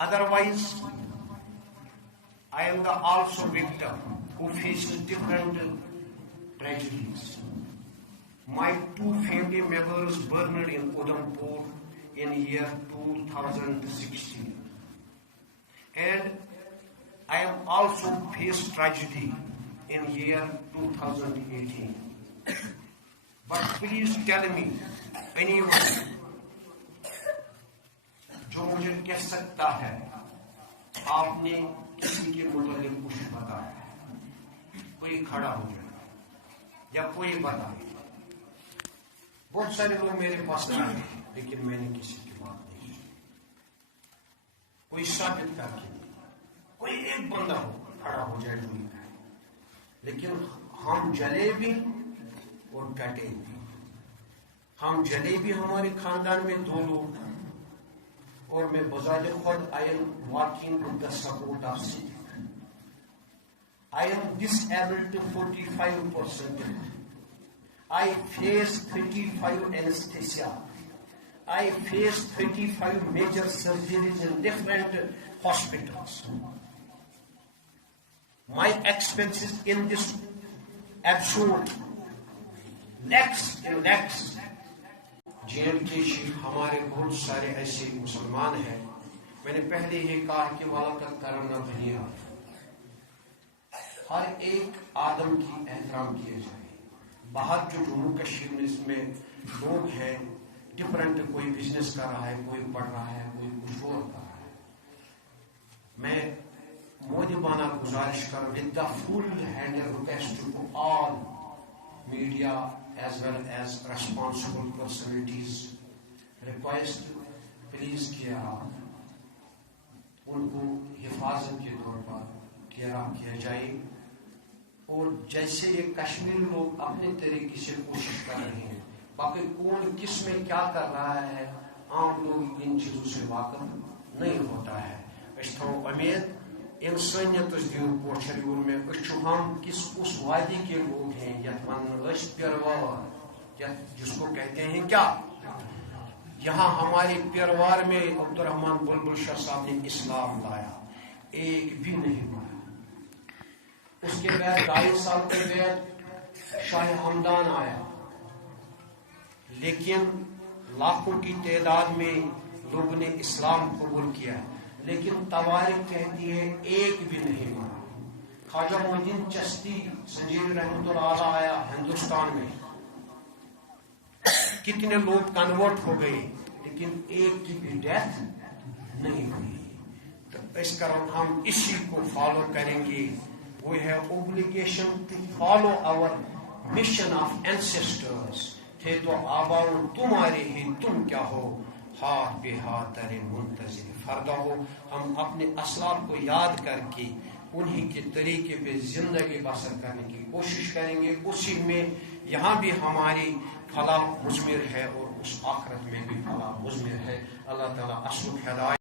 Otherwise, I am the also victim who faces different tragedies. My 2 family members burned in Udhampur in year 2016. And I am also faced tragedy in year 2018. But please tell me, anyone جو مجھے کہہ سکتا ہے آپ نے کسی کے متعلق کچھ بتایا ہے، کوئی کھڑا ہو جائے یا کوئی بتائے. بہت سارے لوگ میرے پاس آئے ہیں لیکن میں نے کسی کی بات نہیں کی. کوئی ثابت کر کے کوئی ایک بندہ ہو کھڑا ہو جائے جو ہے. لیکن ہم جلے بھی اور ڈٹے بھی. ہم جلے بھی ہمارے خاندان میں 2 لوگ ہیں اور میں بذات خود I am working with the support of CITIC. I am disabled to 45%. I face 35 anesthesia. I face 35 major surgeries in different hospitals. My expenses in this episode next JNK شیخ ہمارے بہت سارے ایسے مسلمان ہیں. میں نے پہلے ہی کہا کہ ملکت کرنا دنیا ہر ایک آدم کی احترام کیا جائے. باہر جو جموں کشمیر میں لوگ ہیں ڈفرینٹ، کوئی بزنس کر رہا ہے، کوئی پڑھ رہا ہے، کوئی کچھ اور کر رہا ہے. میں مودبانہ گزارش کروں with the full hand request to all media as well as responsible personalities, request please کیا ان کو حفاظت کے طور پر کیا جائے. اور جیسے یہ کشمیری لوگ اپنے طریقے سے کوشش کر رہے ہیں، باقی کون کس میں کیا کر رہا ہے عام لوگ ان چیزوں سے واقف نہیں ہوتا ہے. اس کو امید انسانیت دیو پوچھر یور میں ہم اس وادی کے لوگ ہیں پیروار جس کو کہتے ہیں کیا. یہاں ہمارے پیروار میں عبدالرحمان بلبل شاہ صاحب نے اسلام لایا، ایک بھی نہیں مانا. اس کے بعد 2.5 سال کے بعد شاہ ہمدان آیا، لیکن لاکھوں کی تعداد میں لوگوں نے اسلام قبول کیا، لیکن تواریخ کہتی ہے ایک بھی نہیں مانا. خواجہ معین الدین چشتی سنجیر رحمۃ اللہ علیہ آیا ہندوستان میں، کتنے لوگ کنورٹ ہو گئے لیکن ایک کی بھی ڈیتھ نہیں ہوئی. تو اس طرح ہم اسی کو فالو کریں گے. We have obligation to follow our mission of ancestors. تھے تو آباؤ تمہارے ہی تم کیا ہو، ہاتھ پہ ہاتھ ترے منتظر فردا ہو. ہم اپنے اسلاف کو یاد کر کے انہی کے طریقے پہ زندگی بسر کرنے کی کوشش کریں گے. اسی میں یہاں بھی ہماری فلاح مضمر ہے اور اس آخرت میں بھی فلاح مضمر ہے. اللہ تعالیٰ اصل ہدایت